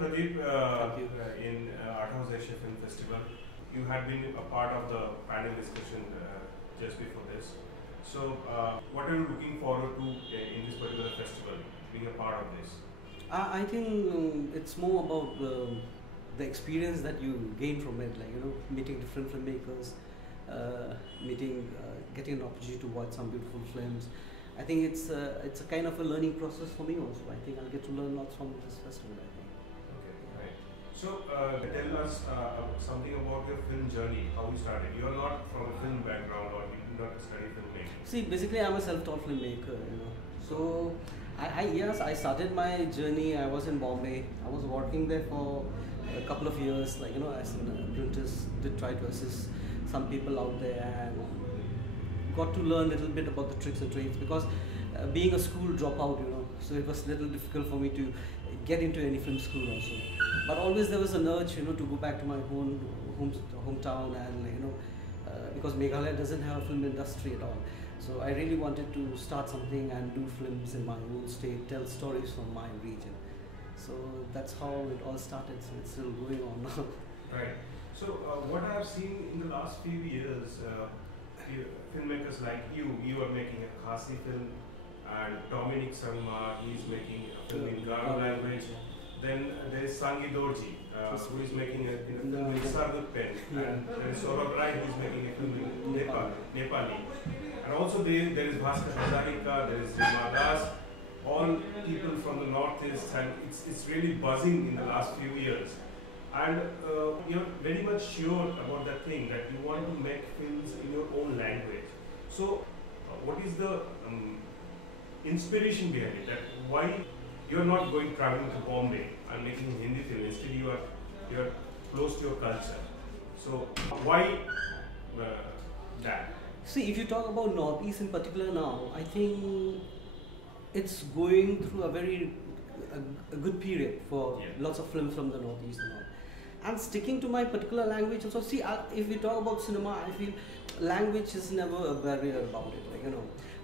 Pradip, in A2FF Film Festival. You had been a part of the panel discussion just before this. So, what are you looking forward to in this particular festival, being a part of this? I think it's more about the experience that you gain from it, like meeting different filmmakers, getting an opportunity to watch some beautiful films. I think it's a kind of a learning process for me also. I think I'll get to learn lots from this festival, I think. Okay, right. So tell us something about your film journey, how you started. You are not from a film background or you do not study filmmaking. See, basically I'm a self-taught filmmaker, So I started my journey. I was in Bombay. I was working there for a couple of years, as an apprentice. Did try to assist some people out there and got to learn a little bit about the tricks and trades, because being a school dropout, so it was a little difficult for me to get into any film school also. But always there was an urge, to go back to my hometown, and because Meghalaya doesn't have a film industry at all. So I really wanted to start something and do films in my own state, tell stories from my region. So that's how it all started. So it's still going on now. Right. So what I have seen in the last few years, filmmakers like you are making a Khasi film, and Dominic Sangma, he is making a film in Garo language. Then there is Sangi Dorji, who is making a film in Sargut Pen, and there is Saurabh Rai, who is making a film in Nepali. And also there is Bhaskar Hazarika, there is Rima Das, all people from the northeast, and it's really buzzing in the last few years. And you're very much sure about that thing, that you want to make films in your own language. So what is the inspiration behind it? That why you're not traveling to Bombay and making a Hindi film? Instead you're close to your culture. So why that? See, if you talk about Northeast in particular now, I think it's going through a good period for lots of films from the Northeast and all. And sticking to my particular language also. See, if we talk about cinema, I feel language is never a barrier about it,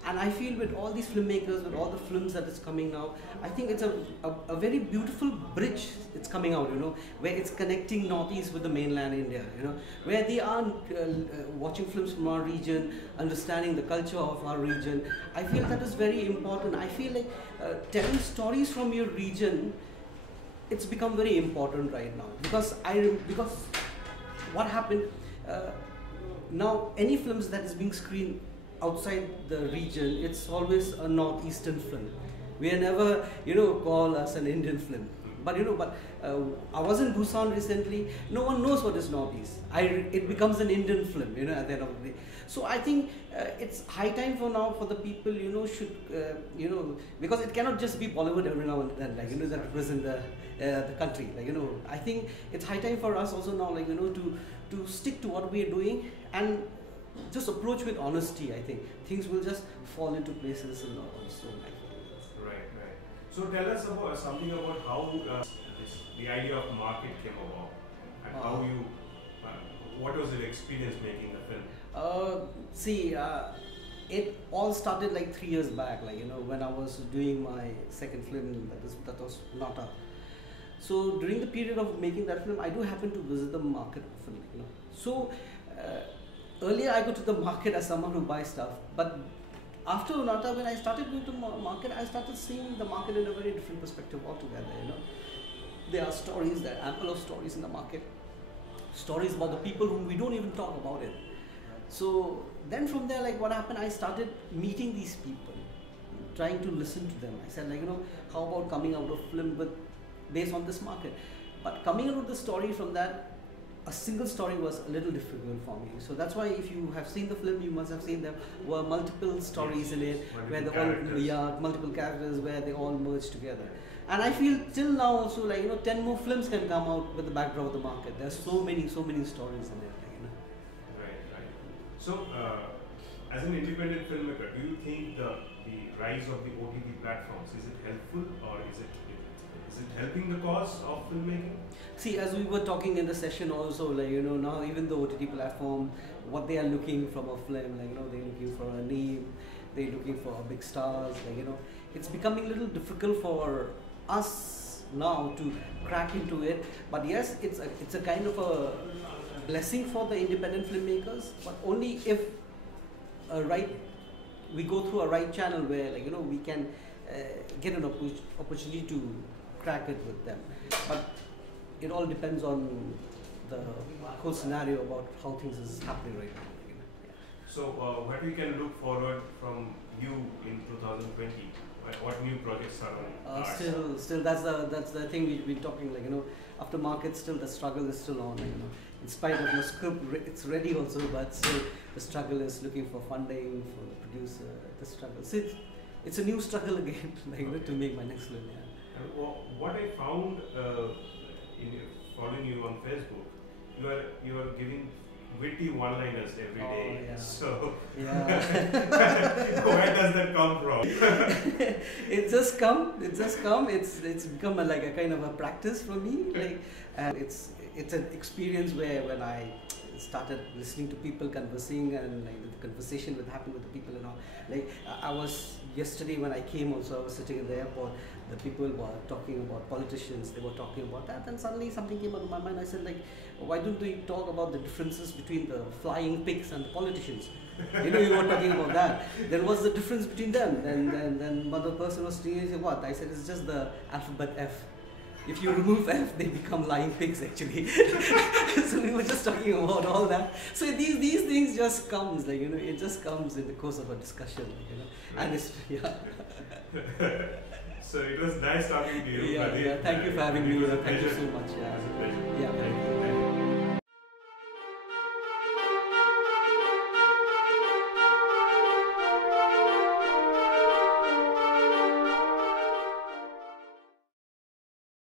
And I feel with all these filmmakers, with all the films that is coming now, I think it's a very beautiful bridge it's coming out, where it's connecting Northeast with the mainland India, where they are watching films from our region, understanding the culture of our region. I feel that is very important. I feel like telling stories from your region, it's become very important right now, because what happened now, any films that is being screened outside the region, it's always a northeastern film. We are never called as an Indian film. But I was in Busan recently. No one knows what is Northeast. It becomes an Indian film, at the end of the day. So I think it's high time for now for the people, should because it cannot just be Bollywood every now and then, that represent the country. I think it's high time for us also now, to stick to what we are doing and just approach with honesty. I think things will just fall into places and also. Right. So tell us about something about how the idea of market came about, and how you, what was your experience making the film? It all started like 3 years back, when I was doing my second film, that was Nata. So during the period of making that film, I do happen to visit the market often, So earlier I go to the market as someone who buys stuff, but after Nata, when I started going to market, I started seeing the market in a very different perspective altogether, There are stories, there are ample of stories in the market, stories about the people whom we don't even talk about it. So then from there, what happened, I started meeting these people, trying to listen to them. I said, how about coming out of film based on this market? But coming out with the story from that, a single story was a little difficult for me. So that's why if you have seen the film, you must have seen there were multiple stories in it, where multiple characters, where they all merge together. And I feel till now also 10 more films can come out with the backdrop of the market. There's so many stories in it. Right. So as an independent filmmaker, do you think the rise of the OTT platforms, is it helpful, or is it helping the cause of filmmaking? See, as we were talking in the session also, now even the OTT platform, what they are looking from a film, they're looking for a name, they're looking for big stars, it's becoming a little difficult for us now to crack into it. But yes, it's a kind of a blessing for the independent filmmakers, but only if we go through a right channel where we can get an opportunity to crack it with them. But it all depends on the whole scenario about how things is happening right now. So what we can look forward from you in 2020? What new projects are on? Still that's the thing we've been talking, aftermarket, still the struggle is still on, in spite of your script, it's ready also, but still the struggle is looking for funding for the producer, the struggle. So it's a new struggle again, to make my next film. Yeah. And what I found in following you on Facebook, you are giving witty one-liners every day. Yeah. So yeah. where does that come from? It's just come. It's become like a kind of a practice for me. And it's an experience where when I started listening to people conversing and the conversation would happen with the people and all. I was yesterday when I came also, I was sitting in the airport. The people were talking about politicians. They were talking about that, and suddenly something came out of my mind. I said, why don't we talk about the differences between the flying pigs and the politicians? You were talking about that. Then what's the difference between them? Then one other person was saying, what? I said, it's just the alphabet F. If you remove F, they become lying pigs actually. So we were just talking about all that. So these things just comes, it just comes in the course of a discussion, and it's, yeah. So it was nice talking to you. Yeah, thank you for having me. Thank you so much. Yeah.